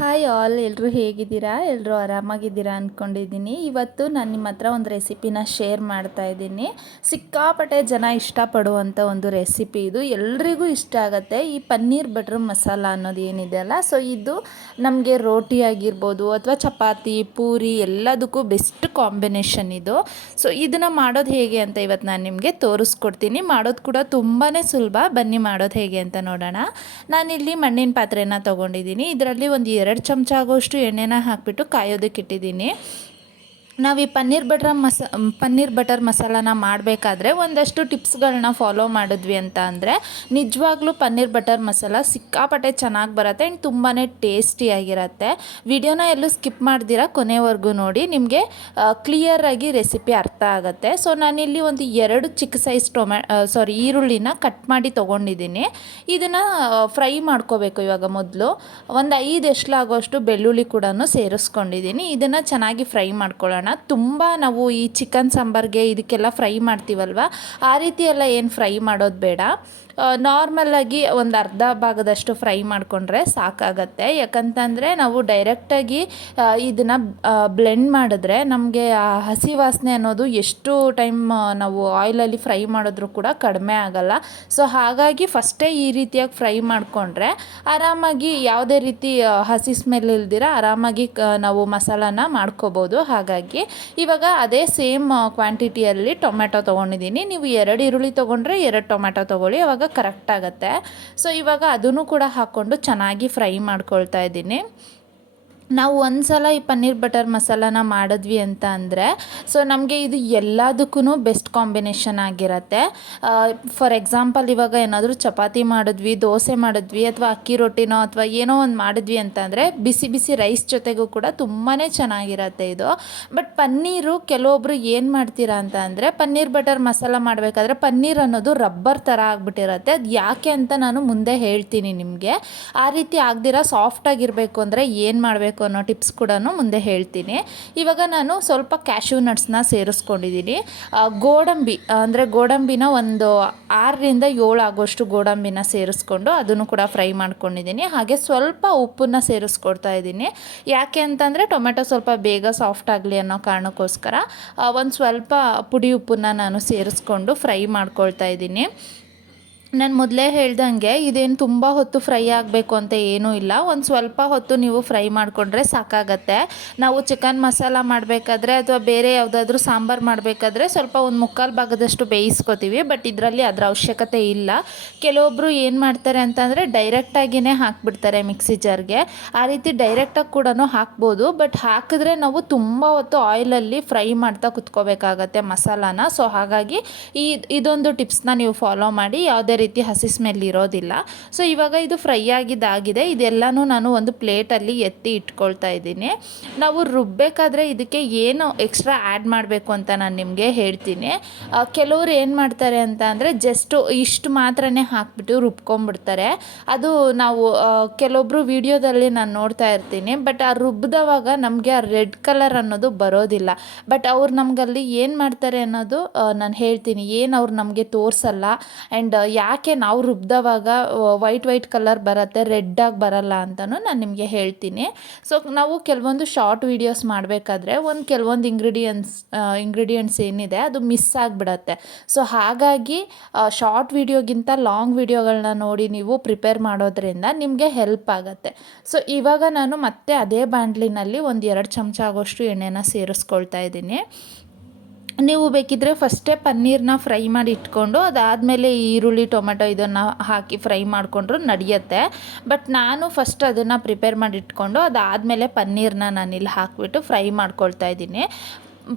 Hi all ಎಲ್ಲರೂ ಹೇಗಿದ್ದೀರಾ? ಎಲ್ಲರೂ ಆರಾಮಾಗಿದ್ದೀರಾ ಅಂದ್ಕೊಂಡಿದ್ದೀನಿ ಇವತ್ತು ನಾನು ನಿಮ್ಮ ಹತ್ರ ಒಂದು ರೆಸಿಪಿನ ಶೇರ್ ಮಾಡ್ತಾ ಇದ್ದೀನಿ. ಸಿಕ್ಕಾಪಟ್ಟೆ ಜನ ಇಷ್ಟಪಡುವಂಥ ಒಂದು ರೆಸಿಪಿ ಇದು. ಎಲ್ರಿಗೂ ಇಷ್ಟ ಆಗುತ್ತೆ. ಈ ಪನ್ನೀರ್ ಬಟರ್ ಮಸಾಲ ಅನ್ನೋದು ಏನಿದೆ ಅಲ್ಲ ಸೊ ಇದು ನಮಗೆ ರೋಟಿ ಆಗಿರ್ಬೋದು ಅಥವಾ ಚಪಾತಿ, ಪೂರಿ ಎಲ್ಲದಕ್ಕೂ ಬೆಸ್ಟ್ ಕಾಂಬಿನೇಷನ್ ಇದು. ಸೊ ಇದನ್ನು ಮಾಡೋದು ಹೇಗೆ ಅಂತ ಇವತ್ತು ನಾನು ನಿಮಗೆ ತೋರಿಸ್ಕೊಡ್ತೀನಿ. ಮಾಡೋದು ಕೂಡ ತುಂಬಾ ಸುಲಭ. ಬನ್ನಿ ಮಾಡೋದು ಹೇಗೆ ಅಂತ ನೋಡೋಣ. ನಾನಿಲ್ಲಿ ಮಣ್ಣಿನ ಪಾತ್ರೆನ ತೊಗೊಂಡಿದ್ದೀನಿ. ಇದರಲ್ಲಿ ಒಂದು ಎರಡು ಚಮಚ ಆಗೋಷ್ಟು ಎಣ್ಣೆನ ಹಾಕಿಬಿಟ್ಟು ಕಾಯೋದಕ್ಕೆ ಇಟ್ಟಿದ್ದೀನಿ. ನಾವು ಈ ಪನ್ನೀರ್ ಬಟರ್ ಮಸ, ಪನ್ನೀರ್ ಬಟರ್ ಮಸಾಲಾನ ಮಾಡಬೇಕಾದ್ರೆ ಒಂದಷ್ಟು ಟಿಪ್ಸ್ಗಳನ್ನ ಫಾಲೋ ಮಾಡಿದ್ವಿ ಅಂತ ಅಂದರೆ, ನಿಜವಾಗ್ಲೂ ಪನ್ನೀರ್ ಬಟರ್ ಮಸಾಲ ಸಿಕ್ಕಾಪಟ್ಟೆ ಚೆನ್ನಾಗಿ ಬರುತ್ತೆ ಆ್ಯಂಡ್ ತುಂಬಾ ಟೇಸ್ಟಿಯಾಗಿರುತ್ತೆ ವಿಡಿಯೋನ ಎಲ್ಲೂ ಸ್ಕಿಪ್ ಮಾಡ್ದಿರ ಕೊನೆವರೆಗೂ ನೋಡಿ, ನಿಮಗೆ ಕ್ಲಿಯರಾಗಿ ರೆಸಿಪಿ ಅರ್ಥ ಆಗುತ್ತೆ. ಸೊ, ನಾನಿಲ್ಲಿ ಒಂದು ಎರಡು ಚಿಕ್ಕ ಸೈಜ್ ಟೊಮೆ ಸಾರಿ ಈರುಳ್ಳಿನ ಕಟ್ ಮಾಡಿ ತೊಗೊಂಡಿದ್ದೀನಿ. ಇದನ್ನು ಫ್ರೈ ಮಾಡ್ಕೋಬೇಕು ಇವಾಗ ಮೊದಲು. ಒಂದು ಐದು ಎಷ್ಟಲಾಗೋಷ್ಟು ಬೆಳ್ಳುಳ್ಳಿ ಕೂಡ ಸೇರಿಸ್ಕೊಂಡಿದ್ದೀನಿ. ಇದನ್ನು ಚೆನ್ನಾಗಿ ಫ್ರೈ ಮಾಡ್ಕೊಳ್ಳೋಣ. ತುಂಬ ನಾವು ಈ ಚಿಕನ್ ಸಾಂಬಾರ್ಗೆ ಇದಕ್ಕೆಲ್ಲ ಫ್ರೈ ಮಾಡ್ತೀವಲ್ವ? ಆ ರೀತಿ ಎಲ್ಲ ಏನು ಫ್ರೈ ಮಾಡೋದು ಬೇಡ. ನಾರ್ಮಲಾಗಿ ಒಂದು ಅರ್ಧ ಭಾಗದಷ್ಟು ಫ್ರೈ ಮಾಡಿಕೊಂಡ್ರೆ ಸಾಕಾಗತ್ತೆ. ಯಾಕಂತಂದರೆ ನಾವು ಡೈರೆಕ್ಟಾಗಿ ಇದನ್ನು ಬ್ಲೆಂಡ್ ಮಾಡಿದ್ರೆ ನಮಗೆ ಆ ಹಸಿ ವಾಸನೆ ಅನ್ನೋದು ಎಷ್ಟು ಟೈಮ್ ನಾವು ಆಯಿಲಲ್ಲಿ ಫ್ರೈ ಮಾಡಿದ್ರೂ ಕೂಡ ಕಡಿಮೆ ಆಗಲ್ಲ. ಸೊ ಹಾಗಾಗಿ ಫಸ್ಟೇ ಈ ರೀತಿಯಾಗಿ ಫ್ರೈ ಮಾಡಿಕೊಂಡ್ರೆ ಆರಾಮಾಗಿ ಯಾವುದೇ ರೀತಿ ಹಸಿ ಸ್ಮೆಲ್ ಇಲ್ದಿರ ಆರಾಮಾಗಿ ನಾವು ಮಸಾಲಾನ ಮಾಡ್ಕೋಬೋದು. ಹಾಗಾಗಿ ಇವಾಗ ಅದೇ ಸೇಮ್ ಕ್ವಾಂಟಿಟಿಯಲ್ಲಿ ಟೊಮೆಟೊ ತೊಗೊಂಡಿದ್ದೀನಿ ನೀವು ಎರಡು ಈರುಳ್ಳಿ ತೊಗೊಂಡ್ರೆ ಎರಡು ಟೊಮೆಟೊ ತೊಗೊಳ್ಳಿ. ಅವಾಗ ಕರೆಕ್ಟ್ ಆಗುತ್ತೆ. ಸೊ ಇವಾಗ ಅದನ್ನು ಕೂಡ ಹಾಕ್ಕೊಂಡು ಚೆನ್ನಾಗಿ ಫ್ರೈ ಮಾಡ್ಕೊಳ್ತಾ ಇದ್ದೀನಿ. ನಾವು ಒಂದು ಸಲ ಈ ಪನ್ನೀರ್ ಬಟರ್ ಮಸಾಲಾನ ಮಾಡಿದ್ವಿ ಅಂತ ಅಂದರೆ ಸೊ ನಮಗೆ ಇದು ಎಲ್ಲದಕ್ಕೂ ಬೆಸ್ಟ್ ಕಾಂಬಿನೇಷನ್ ಆಗಿರತ್ತೆ. ಫಾರ್ ಎಕ್ಸಾಂಪಲ್ ಇವಾಗ ಏನಾದರೂ ಚಪಾತಿ ಮಾಡಿದ್ವಿ, ದೋಸೆ ಮಾಡಿದ್ವಿ, ಅಥವಾ ಅಕ್ಕಿ ರೊಟ್ಟಿನೋ ಅಥವಾ ಏನೋ ಒಂದು ಮಾಡಿದ್ವಿ ಅಂತ ಅಂದರೆ, ಬಿಸಿ ಬಿಸಿ ರೈಸ್ ಜೊತೆಗೂ ಕೂಡ ತುಂಬಾ ಚೆನ್ನಾಗಿರತ್ತೆ ಇದು. ಬಟ್ ಪನ್ನೀರು ಕೆಲವೊಬ್ರು ಏನು ಮಾಡ್ತೀರಾ ಅಂತ ಅಂದರೆ, ಪನ್ನೀರ್ ಬಟರ್ ಮಸಾಲ ಮಾಡಬೇಕಾದ್ರೆ ಪನ್ನೀರ್ ಅನ್ನೋದು ರಬ್ಬರ್ ಥರ ಆಗಿಬಿಟ್ಟಿರತ್ತೆ. ಅದು ಯಾಕೆ ಅಂತ ನಾನು ಮುಂದೆ ಹೇಳ್ತೀನಿ ನಿಮಗೆ. ಆ ರೀತಿ ಆಗದಿರ ಸಾಫ್ಟಾಗಿರಬೇಕು ಅಂದರೆ ಏನು ಮಾಡಬೇಕು ಅನ್ನೋ ಟಿಪ್ಸ್ ಕೂಡ ಮುಂದೆ ಹೇಳ್ತೀನಿ. ಇವಾಗ ನಾನು ಸ್ವಲ್ಪ ಕ್ಯಾಶ್ಯೂ ನಟ್ಸ್ನ ಸೇರಿಸ್ಕೊಂಡಿದ್ದೀನಿ ಗೋಡಂಬಿ, ಅಂದರೆ ಗೋಡಂಬಿನ ಒಂದು ಆರರಿಂದ ಏಳು ಆಗೋಷ್ಟು ಗೋಡಂಬಿನ ಸೇರಿಸ್ಕೊಂಡು ಅದನ್ನು ಕೂಡ ಫ್ರೈ ಮಾಡ್ಕೊಂಡಿದ್ದೀನಿ ಹಾಗೆ ಸ್ವಲ್ಪ ಉಪ್ಪನ್ನ ಸೇರಿಸ್ಕೊಡ್ತಾ ಇದ್ದೀನಿ ಯಾಕೆ ಅಂತಂದರೆ ಟೊಮೆಟೊ ಸ್ವಲ್ಪ ಬೇಗ ಸಾಫ್ಟ್ ಆಗಲಿ ಅನ್ನೋ ಕಾರಣಕ್ಕೋಸ್ಕರ ಒಂದು ಸ್ವಲ್ಪ ಪುಡಿ ಉಪ್ಪನ್ನ ನಾನು ಸೇರಿಸ್ಕೊಂಡು ಫ್ರೈ ಮಾಡ್ಕೊಳ್ತಾ ಇದ್ದೀನಿ ನಾನು ಮೊದಲೇ ಹೇಳ್ದಂಗೆ ಇದೇನು ತುಂಬ ಹೊತ್ತು ಫ್ರೈ ಆಗಬೇಕು ಅಂತ ಏನೂ ಇಲ್ಲ. ಒಂದು ಸ್ವಲ್ಪ ಹೊತ್ತು ನೀವು ಫ್ರೈ ಮಾಡಿಕೊಂಡ್ರೆ ಸಾಕಾಗತ್ತೆ. ನಾವು ಚಿಕನ್ ಮಸಾಲ ಮಾಡಬೇಕಾದ್ರೆ ಅಥವಾ ಬೇರೆ ಯಾವುದಾದ್ರೂ ಸಾಂಬಾರು ಮಾಡಬೇಕಾದ್ರೆ ಸ್ವಲ್ಪ ಒಂದು ಮುಕ್ಕಾಲು ಭಾಗದಷ್ಟು ಬೇಯಿಸ್ಕೊತೀವಿ. ಬಟ್ ಇದರಲ್ಲಿ ಅದರ ಅವಶ್ಯಕತೆ ಇಲ್ಲ. ಕೆಲವೊಬ್ಬರು ಏನು ಮಾಡ್ತಾರೆ ಅಂತಂದರೆ ಡೈರೆಕ್ಟಾಗಿಯೇ ಹಾಕ್ಬಿಡ್ತಾರೆ ಮಿಕ್ಸಿ ಜಾರ್ಗೆ. ಆ ರೀತಿ ಡೈರೆಕ್ಟಾಗಿ ಕೂಡ ಹಾಕ್ಬೋದು. ಬಟ್ ಹಾಕಿದ್ರೆ ನಾವು ತುಂಬ ಹೊತ್ತು ಆಯಿಲಲ್ಲಿ ಫ್ರೈ ಮಾಡ್ತಾ ಕುತ್ಕೋಬೇಕಾಗತ್ತೆ ಮಸಾಲಾನ. ಸೊ ಹಾಗಾಗಿ ಈ, ಇದೊಂದು ಟಿಪ್ಸ್ನ ನೀವು ಫಾಲೋ ಮಾಡಿ. ಯಾವುದೇ ರೀತಿ ಹಸಿ ಸ್ಮೆಲ್ ಇರೋದಿಲ್ಲ. ಸೊ ಇವಾಗ ಇದು ಫ್ರೈ ಆಗಿದ್ದಾಗಿದೆ. ಇದೆಲ್ಲನೂ ನಾನು ಒಂದು ಪ್ಲೇಟಲ್ಲಿ ಎತ್ತಿ ಇಟ್ಕೊಳ್ತಾ ಇದ್ದೀನಿ. ನಾವು ರುಬ್ಬಬೇಕಾದ್ರೆ ಇದಕ್ಕೆ ಏನು ಎಕ್ಸ್ಟ್ರಾ ಆ್ಯಡ್ ಮಾಡಬೇಕು ಅಂತ ನಾನು ನಿಮಗೆ ಹೇಳ್ತೀನಿ. ಕೆಲವರು ಏನು ಮಾಡ್ತಾರೆ ಅಂತ ಅಂದರೆ ಜಸ್ಟು ಇಷ್ಟು ಮಾತ್ರನೇ ಹಾಕ್ಬಿಟ್ಟು ರುಬ್ಕೊಂಡ್ಬಿಡ್ತಾರೆ. ಅದು ನಾವು ಕೆಲವೊಬ್ಬರು ವಿಡಿಯೋದಲ್ಲಿ ನಾನು ನೋಡ್ತಾ ಇರ್ತೀನಿ. ಬಟ್ ಆ ರುಬ್ಬಿದವಾಗ ನಮಗೆ ಆ ರೆಡ್ ಕಲರ್ ಅನ್ನೋದು ಬರೋದಿಲ್ಲ. ಬಟ್ ಅವ್ರು ನಮಗಲ್ಲಿ ಏನು ಮಾಡ್ತಾರೆ ಅನ್ನೋದು ನಾನು ಹೇಳ್ತೀನಿ. ಏನು ಅವ್ರು ನಮಗೆ ತೋರಿಸಲ್ಲ. ಆ್ಯಂಡ್ ಯಾಕೆ ನಾವು ರುಬ್ಬಿದವಾಗ ವೈಟ್ ವೈಟ್ ಕಲರ್ ಬರುತ್ತೆ ರೆಡ್ಡಾಗಿ ಬರಲ್ಲ ಅಂತಲೂ ನಾನು ನಿಮಗೆ ಹೇಳ್ತೀನಿ. ಸೊ ನಾವು ಕೆಲವೊಂದು ಶಾರ್ಟ್ ವೀಡಿಯೋಸ್ ಮಾಡಬೇಕಾದ್ರೆ ಒಂದು ಕೆಲವೊಂದು ಇಂಗ್ರೀಡಿಯೆಂಟ್ಸ್ ಇಂಗ್ರೀಡಿಯೆಂಟ್ಸ್ ಏನಿದೆ ಅದು ಮಿಸ್ ಆಗಿಬಿಡತ್ತೆ. ಸೊ ಹಾಗಾಗಿ ಶಾರ್ಟ್ ವೀಡಿಯೋಗಿಂತ ಲಾಂಗ್ ವೀಡಿಯೋಗಳನ್ನ ನೋಡಿ ನೀವು ಪ್ರಿಪೇರ್ ಮಾಡೋದ್ರಿಂದ ನಿಮಗೆ ಹೆಲ್ಪ್ ಆಗುತ್ತೆ. ಸೊ ಇವಾಗ ನಾನು ಮತ್ತೆ ಅದೇ ಬಾಂಡ್ಲಿನಲ್ಲಿ ಒಂದು ಎರಡು ಚಮಚ ಆಗೋಷ್ಟು ಎಣ್ಣೆನ ಸೇರಿಸ್ಕೊಳ್ತಾ ಇದ್ದೀನಿ. ನೀವು ಬೇಕಿದ್ದರೆ ಫಸ್ಟೇ ಪನ್ನೀರನ್ನ ಫ್ರೈ ಮಾಡಿ ಇಟ್ಕೊಂಡು, ಅದಾದಮೇಲೆ ಈರುಳ್ಳಿ, ಟೊಮೆಟೊ ಇದನ್ನು ಹಾಕಿ ಫ್ರೈ ಮಾಡಿಕೊಂಡ್ರು ನಡೆಯುತ್ತೆ. ಬಟ್ ನಾನು ಫಸ್ಟ್ ಅದನ್ನು ಪ್ರಿಪೇರ್ ಮಾಡಿ ಇಟ್ಕೊಂಡು, ಅದಾದಮೇಲೆ ಪನ್ನೀರನ್ನ ನಾನಿಲ್ಲಿ ಹಾಕಿಬಿಟ್ಟು ಫ್ರೈ ಮಾಡ್ಕೊಳ್ತಾ ಇದ್ದೀನಿ.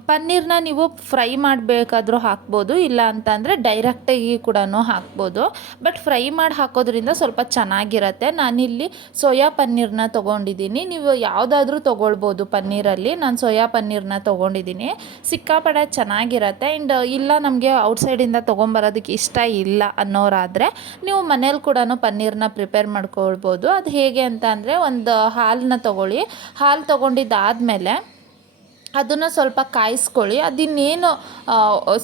ಪನ್ನೀರನ್ನ ನೀವು ಫ್ರೈ ಮಾಡಬೇಕಾದ್ರೂ ಹಾಕ್ಬೋದು, ಇಲ್ಲ ಅಂತಂದರೆ ಡೈರೆಕ್ಟಾಗಿ ಕೂಡ ಹಾಕ್ಬೋದು. ಬಟ್ ಫ್ರೈ ಮಾಡಿ ಹಾಕೋದ್ರಿಂದ ಸ್ವಲ್ಪ ಚೆನ್ನಾಗಿರತ್ತೆ. ನಾನಿಲ್ಲಿ ಸೋಯಾ ಪನ್ನೀರನ್ನ ತೊಗೊಂಡಿದ್ದೀನಿ. ನೀವು ಯಾವುದಾದ್ರೂ ತೊಗೊಳ್ಬೋದು ಪನ್ನೀರಲ್ಲಿ. ನಾನು ಸೋಯಾ ಪನ್ನೀರನ್ನ ತೊಗೊಂಡಿದ್ದೀನಿ. ಸಿಕ್ಕಾಪಡೆ ಚೆನ್ನಾಗಿರತ್ತೆ. ಆ್ಯಂಡ್ ಇಲ್ಲ ನಮಗೆ ಔಟ್ಸೈಡಿಂದ ತೊಗೊಂಬರೋದಕ್ಕೆ ಇಷ್ಟ ಇಲ್ಲ ಅನ್ನೋರಾದರೆ ನೀವು ಮನೇಲಿ ಕೂಡ ಪನ್ನೀರನ್ನ ಪ್ರಿಪೇರ್ ಮಾಡ್ಕೊಳ್ಬೋದು. ಅದು ಹೇಗೆ ಅಂತ ಅಂದರೆ ಒಂದು ಹಾಲನ್ನ ತೊಗೊಳ್ಳಿ. ಹಾಲು ತೊಗೊಂಡಿದ್ದಾದಮೇಲೆ ಅದನ್ನು ಸ್ವಲ್ಪ ಕಾಯಿಸ್ಕೊಳ್ಳಿ. ಅದಿನ್ನೇನು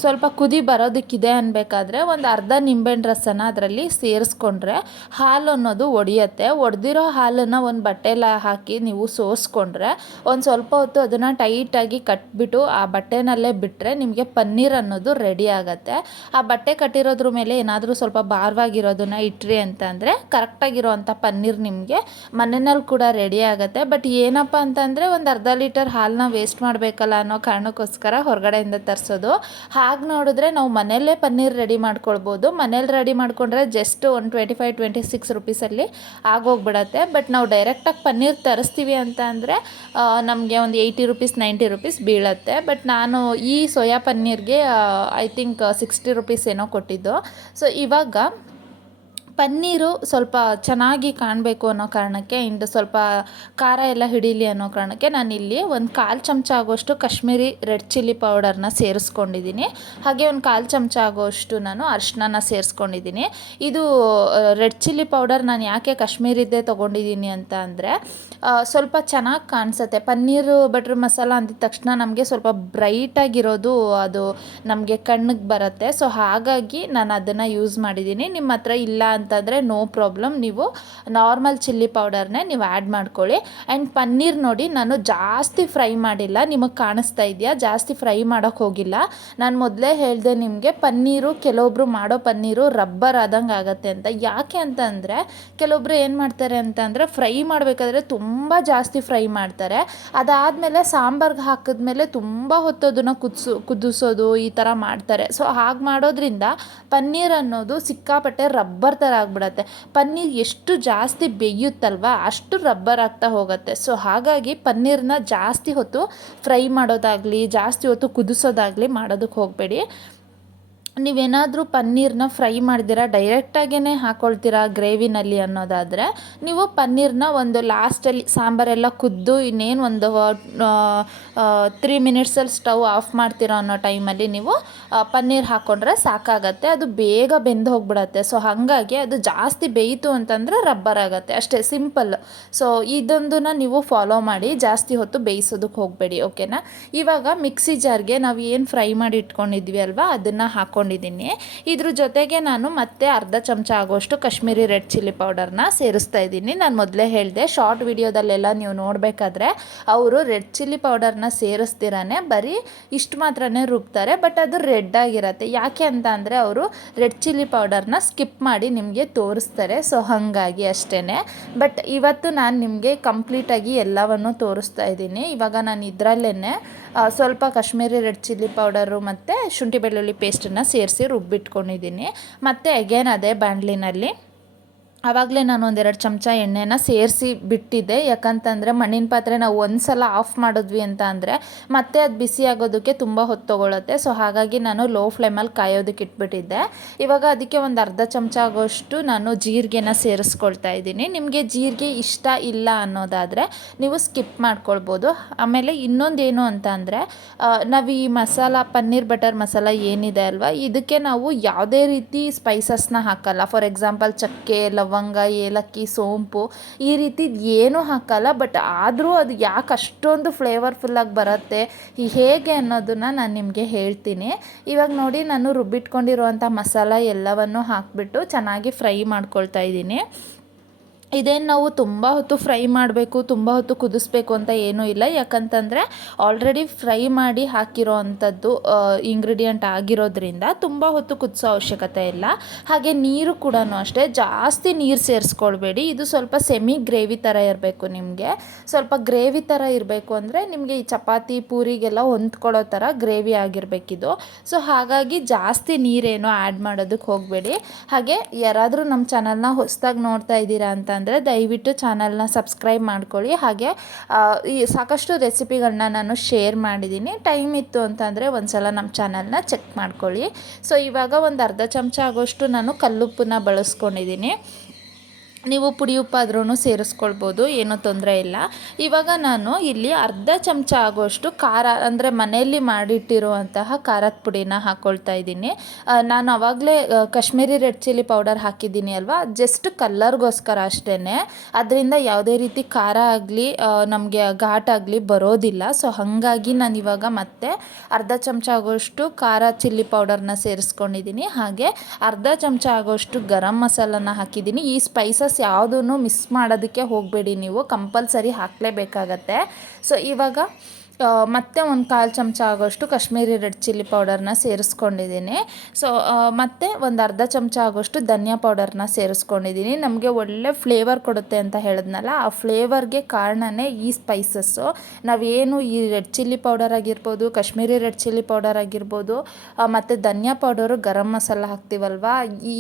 ಸ್ವಲ್ಪ ಕುದಿ ಬರೋದಕ್ಕಿದೆ ಅನ್ಬೇಕಾದ್ರೆ ಒಂದು ಅರ್ಧ ನಿಂಬೆಹಣ್ಣು ರಸನ ಅದರಲ್ಲಿ ಸೇರಿಸ್ಕೊಂಡ್ರೆ ಹಾಲು ಅನ್ನೋದು ಒಡೆಯತ್ತೆ. ಒಡೆದಿರೋ ಹಾಲನ್ನು ಒಂದು ಬಟ್ಟೆಲ್ಲ ಹಾಕಿ ನೀವು ಸೋಸ್ಕೊಂಡ್ರೆ ಒಂದು ಸ್ವಲ್ಪ ಹೊತ್ತು ಅದನ್ನು ಟೈಟಾಗಿ ಕಟ್ಬಿಟ್ಟು ಆ ಬಟ್ಟೆನಲ್ಲೇ ಬಿಟ್ಟರೆ ನಿಮಗೆ ಪನ್ನೀರ್ ಅನ್ನೋದು ರೆಡಿ ಆಗುತ್ತೆ. ಆ ಬಟ್ಟೆ ಕಟ್ಟಿರೋದ್ರ ಮೇಲೆ ಏನಾದರೂ ಸ್ವಲ್ಪ ಭಾರವಾಗಿರೋದನ್ನ ಇಟ್ರಿ ಅಂತಂದರೆ ಕರೆಕ್ಟಾಗಿರೋವಂಥ ಪನ್ನೀರ್ ನಿಮಗೆ ಮನೆಯಲ್ಲಿ ಕೂಡ ರೆಡಿ ಆಗುತ್ತೆ. ಬಟ್ ಏನಪ್ಪ ಅಂತಂದರೆ ಒಂದು ಅರ್ಧ ಲೀಟರ್ ಹಾಲನ್ನ ವೇಸ್ಟ್ ಮಾಡಬೇಕು ಮಾಡಬೇಕಲ್ಲ ಅನ್ನೋ ಕಾರಣಕ್ಕೋಸ್ಕರ ಹೊರಗಡೆಯಿಂದ ತರಿಸೋದು. ಹಾಗೆ ನೋಡಿದ್ರೆ ನಾವು ಮನೆಯಲ್ಲೇ ಪನ್ನೀರ್ ರೆಡಿ ಮಾಡ್ಕೊಳ್ಬೋದು. ಮನೇಲಿ ರೆಡಿ ಮಾಡಿಕೊಂಡ್ರೆ ಜಸ್ಟ್ ಒಂದು ಟ್ವೆಂಟಿ ಫೈವ್ ಟ್ವೆಂಟಿ ಸಿಕ್ಸ್ ರುಪೀಸಲ್ಲಿ ಆಗೋಗ್ಬಿಡತ್ತೆ. ಬಟ್ ನಾವು ಡೈರೆಕ್ಟಾಗಿ ಪನ್ನೀರ್ ತರಿಸ್ತೀವಿ ಅಂತ ಅಂದರೆ ನಮಗೆ ಒಂದು ಏಯ್ಟಿ ರುಪೀಸ್ ನೈಂಟಿ ರುಪೀಸ್ ಬೀಳತ್ತೆ. ಬಟ್ ನಾನು ಈ ಸೋಯಾ ಪನ್ನೀರ್ಗೆ ಐ ಥಿಂಕ್ ಸಿಕ್ಸ್ಟಿ ರುಪೀಸ್ ಏನೋ ಕೊಟ್ಟಿದ್ದು. ಸೊ ಇವಾಗ ಪನ್ನೀರು ಸ್ವಲ್ಪ ಚೆನ್ನಾಗಿ ಕಾಣಬೇಕು ಅನ್ನೋ ಕಾರಣಕ್ಕೆ ಇಂದು ಸ್ವಲ್ಪ ಖಾರ ಎಲ್ಲ ಹಿಡೀಲಿ ಅನ್ನೋ ಕಾರಣಕ್ಕೆ ನಾನಿಲ್ಲಿ ಒಂದು ಕಾಲು ಚಮಚ ಆಗೋಷ್ಟು ಕಾಶ್ಮೀರಿ ರೆಡ್ ಚಿಲ್ಲಿ ಪೌಡರ್ನ ಸೇರಿಸ್ಕೊಂಡಿದ್ದೀನಿ. ಹಾಗೆ ಒಂದು ಕಾಲು ಚಮಚ ಆಗೋಷ್ಟು ನಾನು ಅರ್ಶಿನ ಸೇರಿಸ್ಕೊಂಡಿದ್ದೀನಿ. ಇದು ರೆಡ್ ಚಿಲ್ಲಿ ಪೌಡರ್ ನಾನು ಯಾಕೆ ಕಾಶ್ಮೀರಿದ್ದೇ ತೊಗೊಂಡಿದ್ದೀನಿ ಅಂತ ಅಂದರೆ ಸ್ವಲ್ಪ ಚೆನ್ನಾಗಿ ಕಾಣಿಸುತ್ತೆ. ಪನ್ನೀರು, ಬಟ್ರ್ ಮಸಾಲ ಅಂದಿದ ತಕ್ಷಣ ನಮಗೆ ಸ್ವಲ್ಪ ಬ್ರೈಟಾಗಿರೋದು ಅದು ನಮಗೆ ಕಣ್ಣಿಗೆ ಬರುತ್ತೆ. ಸೊ ಹಾಗಾಗಿ ನಾನು ಅದನ್ನು ಯೂಸ್ ಮಾಡಿದ್ದೀನಿ. ನಿಮ್ಮ ಹತ್ರ ಇಲ್ಲ ಅಂತಂದರೆ ನೋ ಪ್ರಾಬ್ಲಮ್ ನೀವು ನಾರ್ಮಲ್ ಚಿಲ್ಲಿ ಪೌಡರ್ನೇ ನೀವು ಆ್ಯಡ್ ಮಾಡ್ಕೊಳ್ಳಿ. ಆ್ಯಂಡ್ ಪನ್ನೀರ್ ನೋಡಿ, ನಾನು ಜಾಸ್ತಿ ಫ್ರೈ ಮಾಡಿಲ್ಲ. ನಿಮಗೆ ಕಾಣಿಸ್ತಾ ಇದೆಯಾ? ಜಾಸ್ತಿ ಫ್ರೈ ಮಾಡೋಕ್ಕೆ ಹೋಗಿಲ್ಲ. ನಾನು ಮೊದಲೇ ಹೇಳಿದೆ ನಿಮಗೆ, ಪನ್ನೀರು ಕೆಲವೊಬ್ಬರು ಮಾಡೋ ಪನ್ನೀರು ರಬ್ಬರ್ ಆದಂಗೆ ಆಗುತ್ತೆ ಅಂತ. ಯಾಕೆ ಅಂತಂದರೆ ಕೆಲವೊಬ್ಬರು ಏನು ಮಾಡ್ತಾರೆ ಅಂತಂದರೆ ಫ್ರೈ ಮಾಡಬೇಕಾದ್ರೆ ತುಂಬ ಜಾಸ್ತಿ ಫ್ರೈ ಮಾಡ್ತಾರೆ. ಅದಾದಮೇಲೆ ಸಾಂಬಾರ್ಗೆ ಹಾಕಿದ್ಮೇಲೆ ತುಂಬ ಹೊತ್ತೋದನ್ನು ಕುದಿಸು, ಕುದಿಸೋದು ಈ ಥರ ಮಾಡ್ತಾರೆ. ಸೊ ಹಾಗೆ ಮಾಡೋದ್ರಿಂದ ಪನ್ನೀರ್ ಅನ್ನೋದು ಸಿಕ್ಕಾಪಟ್ಟೆ ರಬ್ಬರ್ ಥರ ಆಗಿಬಿಡತ್ತೆ. ಪನ್ನೀರ್ ಎಷ್ಟು ಜಾಸ್ತಿ ಬೇಯುತ್ತಲ್ವ, ಅಷ್ಟು ರಬ್ಬರ್ ಆಗ್ತಾ ಹೋಗುತ್ತೆ. ಸೊ ಹಾಗಾಗಿ ಪನ್ನೀರನ್ನ ಜಾಸ್ತಿ ಹೊತ್ತು ಫ್ರೈ ಮಾಡೋದಾಗಲಿ, ಜಾಸ್ತಿ ಹೊತ್ತು ಕುದಿಸೋದಾಗಲಿ ಮಾಡೋದಕ್ಕೆ ಹೋಗಬೇಡಿ. ನೀವೇನಾದರೂ ಪನ್ನೀರನ್ನ ಫ್ರೈ ಮಾಡಿದಿರಾ ಡೈರೆಕ್ಟಾಗೇ ಹಾಕ್ಕೊಳ್ತೀರಾ ಗ್ರೇವಿನಲ್ಲಿ ಅನ್ನೋದಾದರೆ? ನೀವು ಪನ್ನೀರನ್ನ ಒಂದು ಲಾಸ್ಟಲ್ಲಿ ಸಾಂಬಾರೆಲ್ಲ ಕುದ್ದು ಇನ್ನೇನು ಒಂದು ತ್ರೀ ಮಿನಿಟ್ಸಲ್ಲಿ ಸ್ಟವ್ ಆಫ್ ಮಾಡ್ತೀರಾ ಅನ್ನೋ ಟೈಮಲ್ಲಿ ನೀವು ಪನ್ನೀರ್ ಹಾಕ್ಕೊಂಡ್ರೆ ಸಾಕಾಗತ್ತೆ. ಅದು ಬೇಗ ಬೆಂದು ಹೋಗ್ಬಿಡತ್ತೆ. ಸೊ ಹಾಗಾಗಿ ಅದು ಜಾಸ್ತಿ ಬೇಯಿತು ಅಂತಂದರೆ ರಬ್ಬರ್ ಆಗುತ್ತೆ. ಅಷ್ಟೇ ಸಿಂಪಲ್. ಸೊ ಇದೊಂದನ್ನು ನೀವು ಫಾಲೋ ಮಾಡಿ ಜಾಸ್ತಿ ಹೊತ್ತು ಬೇಯಿಸೋದಕ್ಕೆ ಹೋಗಬೇಡಿ ಓಕೆನಾ ಇವಾಗ ಮಿಕ್ಸಿ ಜಾರ್ಗೆ ನಾವು ಏನು ಫ್ರೈ ಮಾಡಿ ಇಟ್ಕೊಂಡಿದ್ವಿ ಅಲ್ವಾ? ಅದನ್ನು ಹಾಕ್ಕೊಂಡು ಹಾಕ್ಕೊಂಡಿದ್ದೀನಿ ಇದ್ರ ಜೊತೆಗೆ ನಾನು ಮತ್ತೆ ಅರ್ಧ ಚಮಚ ಆಗೋಷ್ಟು ಕಾಶ್ಮೀರಿ ರೆಡ್ ಚಿಲ್ಲಿ ಪೌಡರ್ನ ಸೇರಿಸ್ತಾ ಇದ್ದೀನಿ. ನಾನು ಮೊದಲೇ ಹೇಳಿದೆ ಶಾರ್ಟ್ ವಿಡಿಯೋದಲ್ಲೆಲ್ಲ ನೀವು ನೋಡಬೇಕಾದ್ರೆ ಅವರು ರೆಡ್ ಚಿಲ್ಲಿ ಪೌಡರ್ನ ಸೇರಿಸ್ತಿರಾನೆ, ಬರೀ ಇಷ್ಟು ಮಾತ್ರನೇ ರುಬ್ತಾರೆ, ಬಟ್ ಅದು ರೆಡ್ ಆಗಿರತ್ತೆ. ಯಾಕೆ ಅಂತ ಅಂದರೆ ಅವರು ರೆಡ್ ಚಿಲ್ಲಿ ಪೌಡರ್ನ ಸ್ಕಿಪ್ ಮಾಡಿ ನಿಮಗೆ ತೋರಿಸ್ತಾರೆ, ಸೊ ಹಾಗಾಗಿ ಅಷ್ಟೇ ಬಟ್ ಇವತ್ತು ನಾನು ನಿಮಗೆ ಕಂಪ್ಲೀಟಾಗಿ ಎಲ್ಲವನ್ನು ತೋರಿಸ್ತಾ ಇದ್ದೀನಿ. ಇವಾಗ ನಾನು ಇದರಲ್ಲೇ ಸ್ವಲ್ಪ ಕಾಶ್ಮೀರಿ ರೆಡ್ ಚಿಲ್ಲಿ ಪೌಡರು ಮತ್ತು ಶುಂಠಿ ಬೆಳ್ಳುಳ್ಳಿ ಪೇಸ್ಟನ್ನು ಸೇರಿಸಿ ರುಬ್ಬಿಟ್ಕೊಂಡಿದ್ದೀನಿ. ಮತ್ತು ಅಗೇನ್ ಅದೇ ಬಾಣಲಿನಲ್ಲಿ ಆವಾಗಲೇ ನಾನು ಒಂದೆರಡು ಚಮಚ ಎಣ್ಣೆನ ಸೇರಿಸಿ ಬಿಟ್ಟಿದ್ದೆ. ಯಾಕಂತಂದರೆ ಮಣ್ಣಿನ ಪಾತ್ರೆ ನಾವು ಒಂದು ಸಲ ಆಫ್ ಮಾಡಿದ್ವಿ ಅಂತ ಅಂದರೆ ಮತ್ತೆ ಅದು ಬಿಸಿ ಆಗೋದಕ್ಕೆ ತುಂಬ ಹೊತ್ತು ತೊಗೊಳುತ್ತೆ. ಸೊ ಹಾಗಾಗಿ ನಾನು ಲೋ ಫ್ಲೇಮಲ್ಲಿ ಕಾಯೋದಕ್ಕೆ ಇಟ್ಬಿಟ್ಟಿದ್ದೆ. ಇವಾಗ ಅದಕ್ಕೆ ಒಂದು ಅರ್ಧ ಚಮಚ ಆಗೋಷ್ಟು ನಾನು ಜೀರಿಗೆನ ಸೇರಿಸ್ಕೊಳ್ತಾ ಇದ್ದೀನಿ. ನಿಮಗೆ ಜೀರಿಗೆ ಇಷ್ಟ ಇಲ್ಲ ಅನ್ನೋದಾದರೆ ನೀವು ಸ್ಕಿಪ್ ಮಾಡ್ಕೊಳ್ಬೋದು. ಆಮೇಲೆ ಇನ್ನೊಂದೇನು ಅಂತ ಅಂದರೆ ನಾವು ಈ ಮಸಾಲ, ಪನ್ನೀರ್, ಬಟರ್ ಮಸಾಲ ಏನಿದೆ ಅಲ್ವಾ, ಇದಕ್ಕೆ ನಾವು ಯಾವುದೇ ರೀತಿ ಸ್ಪೈಸಸ್ನ ಹಾಕಲ್ಲ. ಫಾರ್ ಎಕ್ಸಾಂಪಲ್ ಚಕ್ಕೆ ಲವ್ ಲವಂಗ, ಏಲಕ್ಕಿ, ಸೋಂಪು ಈ ರೀತಿ ಏನೂ ಹಾಕಲ್ಲ, ಬಟ್ ಆದರೂ ಅದು ಯಾಕೆ ಅಷ್ಟೊಂದು ಫ್ಲೇವರ್ಫುಲ್ಲಾಗಿ ಬರುತ್ತೆ ಹೇಗೆ ಅನ್ನೋದನ್ನು ನಾನು ನಿಮಗೆ ಹೇಳ್ತೀನಿ. ಇವಾಗ ನೋಡಿ ನಾನು ರುಬ್ಬಿಟ್ಕೊಂಡಿರುವಂಥ ಮಸಾಲ ಎಲ್ಲವನ್ನು ಹಾಕಿಬಿಟ್ಟು ಚೆನ್ನಾಗಿ ಫ್ರೈ ಮಾಡ್ಕೊಳ್ತಾ ಇದ್ದೀನಿ. ಇದೇನು ನಾವು ತುಂಬ ಹೊತ್ತು ಫ್ರೈ ಮಾಡಬೇಕು, ತುಂಬ ಹೊತ್ತು ಕುದಿಸ್ಬೇಕು ಅಂತ ಏನೂ ಇಲ್ಲ. ಯಾಕಂತಂದರೆ ಆಲ್ರೆಡಿ ಫ್ರೈ ಮಾಡಿ ಹಾಕಿರೋ ಅಂಥದ್ದು ಇಂಗ್ರೀಡಿಯೆಂಟ್ ಆಗಿರೋದ್ರಿಂದ ತುಂಬ ಹೊತ್ತು ಕುದಿಸೋ ಅವಶ್ಯಕತೆ ಇಲ್ಲ. ಹಾಗೆ ನೀರು ಕೂಡ ಅಷ್ಟೇ. ಜಾಸ್ತಿ ನೀರು ಸೇರಿಸ್ಕೊಳ್ಬೇಡಿ. ಇದು ಸ್ವಲ್ಪ ಸೆಮಿ ಗ್ರೇವಿ ಥರ ಇರಬೇಕು ನಿಮಗೆ. ಸ್ವಲ್ಪ ಗ್ರೇವಿ ಥರ ಇರಬೇಕು ಅಂದರೆ ನಿಮಗೆ ಈ ಚಪಾತಿ, ಪೂರಿಗೆಲ್ಲ ಹೊಂದ್ಕೊಳ್ಳೋ ಥರ ಗ್ರೇವಿ ಆಗಿರಬೇಕಿದು. ಸೊ ಹಾಗಾಗಿ ಜಾಸ್ತಿ ನೀರೇನು ಆ್ಯಡ್ ಮಾಡೋದಕ್ಕೆ ಹೋಗಬೇಡಿ. ಹಾಗೆ ಯಾರಾದರೂ ನಮ್ಮ ಚಾನಲ್ನ ಹೊಸದಾಗಿ ನೋಡ್ತಾ ಇದ್ದೀರಾ ಅಂತ ಅಂದರೆ ದಯವಿಟ್ಟು ಚಾನಲ್ನ ಸಬ್ಸ್ಕ್ರೈಬ್ ಮಾಡ್ಕೊಳ್ಳಿ. ಹಾಗೆ ಈ ಸಾಕಷ್ಟು ರೆಸಿಪಿಗಳನ್ನ ನಾನು ಶೇರ್ ಮಾಡಿದ್ದೀನಿ. ಟೈಮ್ ಇತ್ತು ಅಂತಂದರೆ ಒಂದು ಸಲ ನಮ್ಮ ಚಾನಲ್ನ ಚೆಕ್ ಮಾಡ್ಕೊಳ್ಳಿ. ಸೊ, ಇವಾಗ ಒಂದು ಅರ್ಧ ಚಮಚ ಆಗೋಷ್ಟು ನಾನು ಕಲ್ಲುಪ್ಪನ್ನ ಬಳಸ್ಕೊಂಡಿದ್ದೀನಿ. ನೀವು ಪುಡಿ ಉಪ್ಪಾದ್ರೂ ಸೇರಿಸ್ಕೊಳ್ಬೋದು, ಏನೂ ತೊಂದರೆ ಇಲ್ಲ. ಇವಾಗ ನಾನು ಇಲ್ಲಿ ಅರ್ಧ ಚಮಚ ಆಗೋಷ್ಟು ಖಾರ, ಅಂದರೆ ಮನೆಯಲ್ಲಿ ಮಾಡಿಟ್ಟಿರುವಂತಹ ಖಾರದ ಪುಡಿನ ಹಾಕ್ಕೊಳ್ತಾ ಇದ್ದೀನಿ. ನಾನು ಆವಾಗಲೇ ಕಾಶ್ಮೀರಿ ರೆಡ್ ಚಿಲ್ಲಿ ಪೌಡರ್ ಹಾಕಿದ್ದೀನಿ ಅಲ್ವಾ? ಜಸ್ಟ್ ಕಲ್ಲರ್ಗೋಸ್ಕರ ಅಷ್ಟೇ ಅದರಿಂದ ಯಾವುದೇ ರೀತಿ ಖಾರ ಆಗಲಿ ನಮಗೆ ಘಾಟ್ ಆಗಲಿ ಬರೋದಿಲ್ಲ. ಸೊ, ಹಾಗಾಗಿ ನಾನು ಇವಾಗ ಮತ್ತೆ ಅರ್ಧ ಚಮಚ ಆಗೋಷ್ಟು ಖಾರ ಚಿಲ್ಲಿ ಪೌಡರ್ನ ಸೇರಿಸ್ಕೊಂಡಿದ್ದೀನಿ. ಹಾಗೆ ಅರ್ಧ ಚಮಚ ಆಗೋಷ್ಟು ಗರಂ ಮಸಾಲನ ಹಾಕಿದ್ದೀನಿ. ಈ ಸ್ಪೈಸಸ್ ಯಾವುದೂ ಮಿಸ್ ಮಾಡೋದಕ್ಕೆ ಹೋಗಬೇಡಿ ನೀವು. ಕಂಪಲ್ಸರಿ ಹಾಕಲೇಬೇಕಾಗತ್ತೆ. ಸೊ ಇವಾಗ ಮತ್ತೆ ಒಂದು ಕಾಲು ಚಮಚ ಆಗೋಷ್ಟು ಕಾಶ್ಮೀರಿ ರೆಡ್ ಚಿಲ್ಲಿ ಪೌಡರ್ನ ಸೇರಿಸ್ಕೊಂಡಿದ್ದೀನಿ. ಸೊ ಮತ್ತು ಒಂದು ಅರ್ಧ ಚಮಚ ಆಗೋಷ್ಟು ಧನಿಯಾ ಪೌಡರ್ನ ಸೇರಿಸ್ಕೊಂಡಿದ್ದೀನಿ. ನಮಗೆ ಒಳ್ಳೆ ಫ್ಲೇವರ್ ಕೊಡುತ್ತೆ ಅಂತ ಹೇಳಿದ್ನಲ್ಲ, ಆ ಫ್ಲೇವರ್ಗೆ ಕಾರಣನೇ ಈ ಸ್ಪೈಸಸ್ಸು ನಾವೇನು ಈ ರೆಡ್ ಚಿಲ್ಲಿ ಪೌಡರ್ ಆಗಿರ್ಬೋದು, ಕಾಶ್ಮೀರಿ ರೆಡ್ ಚಿಲ್ಲಿ ಪೌಡರ್ ಆಗಿರ್ಬೋದು ಮತ್ತು ಧನಿಯಾ ಪೌಡರು ಗರಂ ಮಸಾಲ ಹಾಕ್ತೀವಲ್ವಾ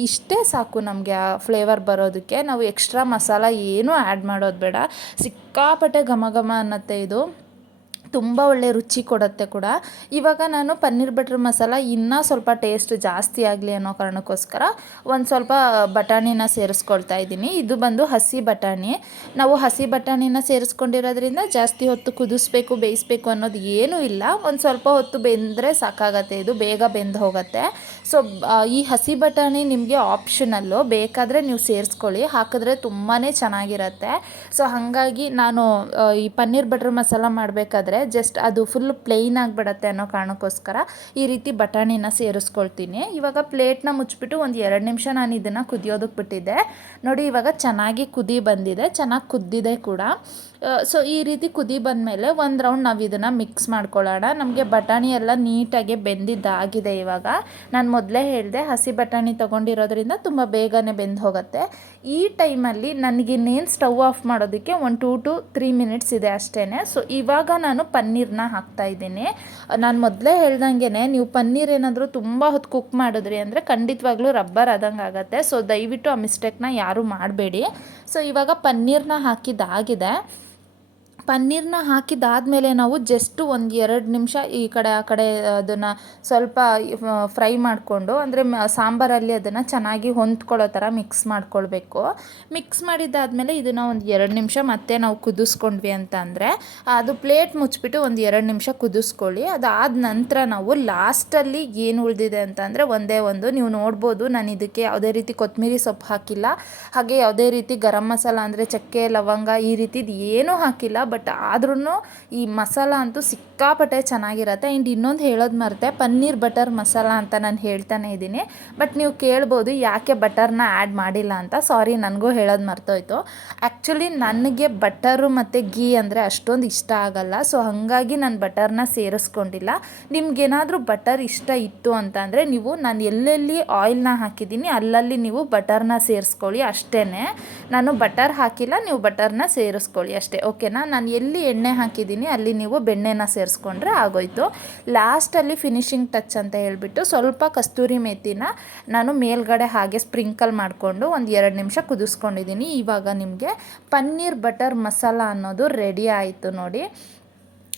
ಇಷ್ಟೇ ಸಾಕು ನಮಗೆ ಆ ಫ್ಲೇವರ್ ಬರೋದಕ್ಕೆ. ನಾವು ಎಕ್ಸ್ಟ್ರಾ ಮಸಾಲ ಏನೂ ಆ್ಯಡ್ ಮಾಡೋದು ಬೇಡ. ಸಿಕ್ಕಾಪಟ್ಟೆ ಘಮ ಘಮ ಅನ್ನತ್ತೆ ಇದು. ತುಂಬ ಒಳ್ಳೆ ರುಚಿ ಕೊಡುತ್ತೆ ಕೂಡ. ಇವಾಗ ನಾನು ಪನ್ನೀರ್ ಬಟರ್ ಮಸಾಲ ಇನ್ನೂ ಸ್ವಲ್ಪ ಟೇಸ್ಟ್ ಜಾಸ್ತಿ ಆಗಲಿ ಅನ್ನೋ ಕಾರಣಕ್ಕೋಸ್ಕರ ಒಂದು ಸ್ವಲ್ಪ ಬಟಾಣಿನ ಸೇರಿಸ್ಕೊಳ್ತಾ ಇದ್ದೀನಿ. ಇದು ಬಂದು ಹಸಿ ಬಟಾಣಿ. ನಾವು ಹಸಿ ಬಟಾಣಿನ ಸೇರಿಸ್ಕೊಂಡಿರೋದ್ರಿಂದ ಜಾಸ್ತಿ ಹೊತ್ತು ಕುದಿಸ್ಬೇಕು, ಬೇಯಿಸ್ಬೇಕು ಅನ್ನೋದು ಏನೂ ಇಲ್ಲ. ಒಂದು ಸ್ವಲ್ಪ ಹೊತ್ತು ಬೆಂದರೆ ಸಾಕಾಗತ್ತೆ. ಇದು ಬೇಗ ಬೆಂದು ಹೋಗುತ್ತೆ. ಸೊ ಈ ಹಸಿ ಬಟಾಣಿ ನಿಮಗೆ ಆಪ್ಷನಲ್ಲು. ಬೇಕಾದರೆ ನೀವು ಸೇರಿಸ್ಕೊಳ್ಳಿ. ಹಾಕಿದ್ರೆ ತುಂಬಾ ಚೆನ್ನಾಗಿರತ್ತೆ. ಸೊ ಹಾಗಾಗಿ ನಾನು ಈ ಪನ್ನೀರ್ ಬಟರ್ ಮಸಾಲ ಮಾಡಬೇಕಾದ್ರೆ ಜಸ್ಟ್ ಅದು ಫುಲ್ ಪ್ಲೇನ್ ಆಗಿಬಿಡತ್ತೆ ಅನ್ನೋ ಕಾರಣಕ್ಕೋಸ್ಕರ ಈ ರೀತಿ ಬಟಾಣಿನ ಸೇರಿಸ್ಕೊಳ್ತೀನಿ. ಇವಾಗ ಪ್ಲೇಟ್ನ ಮುಚ್ಚಿಬಿಟ್ಟು ಒಂದು ಎರಡು ನಿಮಿಷ ನಾನು ಇದನ್ನು ಕುದಿಯೋದಕ್ಕೆ ಬಿಟ್ಟಿದ್ದೆ. ನೋಡಿ, ಇವಾಗ ಚೆನ್ನಾಗಿ ಕುದಿ ಬಂದಿದೆ, ಚೆನ್ನಾಗಿ ಕುದ್ದಿದೆ ಕೂಡ. ಸೊ ಈ ರೀತಿ ಕುದಿ ಬಂದಮೇಲೆ ಒಂದು ರೌಂಡ್ ನಾವು ಇದನ್ನು ಮಿಕ್ಸ್ ಮಾಡ್ಕೊಳ್ಳೋಣ. ನಮಗೆ ಬಟಾಣಿ ಎಲ್ಲ ನೀಟಾಗಿ ಬೆಂದಿದ್ದಾಗಿದೆ ಇವಾಗ. ನಾನು ಮೊದಲೇ ಹೇಳಿದೆ, ಹಸಿ ಬಟಾಣಿ ತೊಗೊಂಡಿರೋದ್ರಿಂದ ತುಂಬ ಬೇಗನೆ ಬೆಂದು ಹೋಗುತ್ತೆ. ಈ ಟೈಮಲ್ಲಿ ನನಗಿನ್ನೇನು ಸ್ಟವ್ ಆಫ್ ಮಾಡೋದಕ್ಕೆ ಒಂದು ಟೂ ಟು ತ್ರೀ ಮಿನಿಟ್ಸ್ ಇದೆ ಅಷ್ಟೇ ಸೊ ಇವಾಗ ನಾನು ಪನ್ನೀರನ್ನ ಇದ್ದೀನಿ. ನಾನು ಮೊದಲೇ ಹೇಳ್ದಂಗೆ ನೀವು ಪನ್ನೀರ್ ಏನಾದರೂ ತುಂಬ ಹೊತ್ತು ಕುಕ್ ಮಾಡಿದ್ರಿ ಅಂದರೆ ಖಂಡಿತವಾಗ್ಲೂ ರಬ್ಬರ್ ಆದಂಗೆ ಆಗುತ್ತೆ. ಸೊ ದಯವಿಟ್ಟು ಆ ಮಿಸ್ಟೇಕ್ನ ಯಾರೂ ಮಾಡಬೇಡಿ. ಸೊ ಇವಾಗ ಪನ್ನೀರನ್ನ ಹಾಕಿದ್ದಾಗಿದೆ. ಪನ್ನೀರನ್ನ ಹಾಕಿದಾದಮೇಲೆ ನಾವು ಜಸ್ಟು ಒಂದು ಎರಡು ನಿಮಿಷ ಈ ಕಡೆ, ಆ ಕಡೆ ಅದನ್ನು ಸ್ವಲ್ಪ ಫ್ರೈ ಮಾಡಿಕೊಂಡು, ಅಂದರೆ ಸಾಂಬಾರಲ್ಲಿ ಅದನ್ನು ಚೆನ್ನಾಗಿ ಹೊಂದ್ಕೊಳ್ಳೋ ಥರ ಮಿಕ್ಸ್ ಮಾಡ್ಕೊಳ್ಬೇಕು. ಮಿಕ್ಸ್ ಮಾಡಿದ್ದಾದಮೇಲೆ ಇದನ್ನು ಒಂದು ಎರಡು ನಿಮಿಷ ಮತ್ತೆ ನಾವು ಕುದಿಸ್ಕೊಂಡ್ವಿ ಅಂತ ಅಂದರೆ, ಅದು ಪ್ಲೇಟ್ ಮುಚ್ಚಿಬಿಟ್ಟು ಒಂದು ಎರಡು ನಿಮಿಷ ಕುದಿಸ್ಕೊಳ್ಳಿ. ಅದಾದ ನಂತರ ನಾವು ಲಾಸ್ಟಲ್ಲಿ ಏನು ಉಳಿದಿದೆ ಅಂತ ಅಂದರೆ ಒಂದೇ ಒಂದು, ನೀವು ನೋಡ್ಬೋದು ನಾನು ಇದಕ್ಕೆ ಯಾವುದೇ ರೀತಿ ಕೊತ್ತಂಬರಿ ಸೊಪ್ಪು ಹಾಕಿಲ್ಲ. ಹಾಗೆ ಯಾವುದೇ ರೀತಿ ಗರಂ ಮಸಾಲ ಅಂದರೆ ಚಕ್ಕೆ, ಲವಂಗ ಈ ರೀತಿದು ಏನೂ ಹಾಕಿಲ್ಲ. ಬಟ್ ಆದ್ರೂ ಈ ಮಸಾಲ ಅಂತೂ ಸಿಕ್ಕಾಪಟ್ಟೆ ಚೆನ್ನಾಗಿರತ್ತೆ. ಆ್ಯಂಡ್ ಇನ್ನೊಂದು ಹೇಳೋದು ಮರೆತೆ, ಪನ್ನೀರ್ ಬಟರ್ ಮಸಾಲ ಅಂತ ನಾನು ಹೇಳ್ತಾನೆ ಇದ್ದೀನಿ. ಬಟ್ ನೀವು ಕೇಳ್ಬೋದು ಯಾಕೆ ಬಟರ್ನ ಆ್ಯಡ್ ಮಾಡಿಲ್ಲ ಅಂತ. ಸಾರಿ, ನನಗೂ ಹೇಳೋದು ಮರ್ತೋಯ್ತು. ಆ್ಯಕ್ಚುಲಿ ನನಗೆ ಬಟರು ಮತ್ತು ಗೀ ಅಂದರೆ ಅಷ್ಟೊಂದು ಇಷ್ಟ ಆಗಲ್ಲ. ಸೊ ಹಾಗಾಗಿ ನಾನು ಬಟರ್ನ ಸೇರಿಸ್ಕೊಂಡಿಲ್ಲ. ನಿಮ್ಗೇನಾದರೂ ಬಟರ್ ಇಷ್ಟ ಇತ್ತು ಅಂತ ಅಂದರೆ ನೀವು, ನಾನು ಎಲ್ಲೆಲ್ಲಿ ಆಯಿಲ್ನ ಹಾಕಿದ್ದೀನಿ ಅಲ್ಲಲ್ಲಿ ನೀವು ಬಟರ್ನ ಸೇರಿಸ್ಕೊಳ್ಳಿ ಅಷ್ಟೇ ನಾನು ಬಟರ್ ಹಾಕಿಲ್ಲ, ನೀವು ಬಟರ್ನ ಸೇರಿಸ್ಕೊಳ್ಳಿ ಅಷ್ಟೇ. ಓಕೆನಾ? ಎಲ್ಲಿ ಎಣ್ಣೆ ಹಾಕಿದ್ದೀನಿ, ಅಲ್ಲಿ ನೀವು ಬೆಣ್ಣೆನ ಸೇರಿಸ್ಕೊಂಡ್ರೆ ಆಗೋಯ್ತು. ಲಾಸ್ಟಲ್ಲಿ ಫಿನಿಶಿಂಗ್ ಟಚ್ ಅಂತ ಹೇಳಿಬಿಟ್ಟು ಸ್ವಲ್ಪ ಕಸ್ತೂರಿ ಮೆಥಿನ ನಾನು ಮೇಲ್ಗಡೆ ಹಾಗೆ ಸ್ಪ್ರಿಂಕಲ್ ಮಾಡಿಕೊಂಡು ಒಂದು ಎರಡು ನಿಮಿಷ ಕುದಿಸ್ಕೊಂಡಿದ್ದೀನಿ. ಇವಾಗ ನಿಮಗೆ ಪನ್ನೀರ್ ಬಟರ್ ಮಸಾಲ ಅನ್ನೋದು ರೆಡಿ ಆಯಿತು ನೋಡಿ.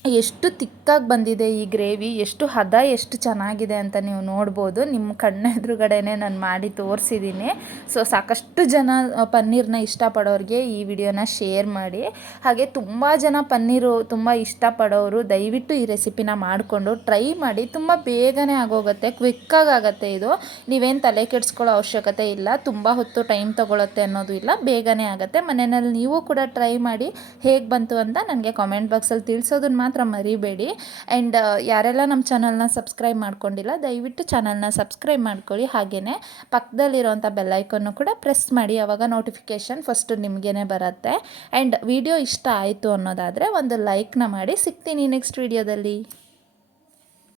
ಎಷ್ಟು ತಿಕ್ಕಾಗಿ ಬಂದಿದೆ ಈ ಗ್ರೇವಿ, ಎಷ್ಟು ಹದ, ಎಷ್ಟು ಚೆನ್ನಾಗಿದೆ ಅಂತ ನೀವು ನೋಡ್ಬೋದು. ನಿಮ್ಮ ಕಣ್ಣ ಎದುರುಗಡೆನೇ ನಾನು ಮಾಡಿ ತೋರಿಸಿದ್ದೀನಿ ಸೊ ಸಾಕಷ್ಟು ಜನ ಪನ್ನೀರನ್ನ ಇಷ್ಟಪಡೋರಿಗೆ ಈ ವಿಡಿಯೋನ ಶೇರ್ ಮಾಡಿ. ಹಾಗೆ ತುಂಬ ಜನ ಪನ್ನೀರು ತುಂಬ ಇಷ್ಟಪಡೋರು ದಯವಿಟ್ಟು ಈ ರೆಸಿಪಿನ ಮಾಡಿಕೊಂಡು ಟ್ರೈ ಮಾಡಿ. ತುಂಬ ಬೇಗನೆ ಆಗೋಗುತ್ತೆ, ಕ್ವಿಕ್ಕಾಗಿ ಆಗುತ್ತೆ ಇದು. ನೀವೇನು ತಲೆ ಕೆಡಿಸ್ಕೊಳ್ಳೋ ಅವಶ್ಯಕತೆ ಇಲ್ಲ, ತುಂಬ ಹೊತ್ತು ಟೈಮ್ ತೊಗೊಳುತ್ತೆ ಅನ್ನೋದು ಇಲ್ಲ, ಬೇಗನೆ ಆಗುತ್ತೆ. ಮನೆಯಲ್ಲಿ ನೀವು ಕೂಡ ಟ್ರೈ ಮಾಡಿ ಹೇಗೆ ಬಂತು ಅಂತ ನನಗೆ ಕಾಮೆಂಟ್ ಬಾಕ್ಸಲ್ಲಿ ತಿಳಿಸೋದನ್ನ ಮಾತ್ರ ಮಾತ್ರ ಮರಿಬೇಡಿ. ಆ್ಯಂಡ್ ಯಾರೆಲ್ಲ ನಮ್ಮ ಚಾನಲ್ನ ಸಬ್ಸ್ಕ್ರೈಬ್ ಮಾಡ್ಕೊಂಡಿಲ್ಲ, ದಯವಿಟ್ಟು ಚಾನಲ್ನ ಸಬ್ಸ್ಕ್ರೈಬ್ ಮಾಡ್ಕೊಳ್ಳಿ. ಹಾಗೆಯೇ ಪಕ್ಕದಲ್ಲಿರೋಂಥ ಬೆಲ್ಲೈಕನ್ನು ಕೂಡ ಪ್ರೆಸ್ ಮಾಡಿ. ಅವಾಗ ನೋಟಿಫಿಕೇಷನ್ ಫಸ್ಟು ನಿಮಗೇ ಬರುತ್ತೆ. ಆ್ಯಂಡ್ ವಿಡಿಯೋ ಇಷ್ಟ ಆಯಿತು ಅನ್ನೋದಾದರೆ ಒಂದು ಲೈಕ್ನ ಮಾಡಿ. ಸಿಗ್ತೀನಿ ನೆಕ್ಸ್ಟ್ ವಿಡಿಯೋದಲ್ಲಿ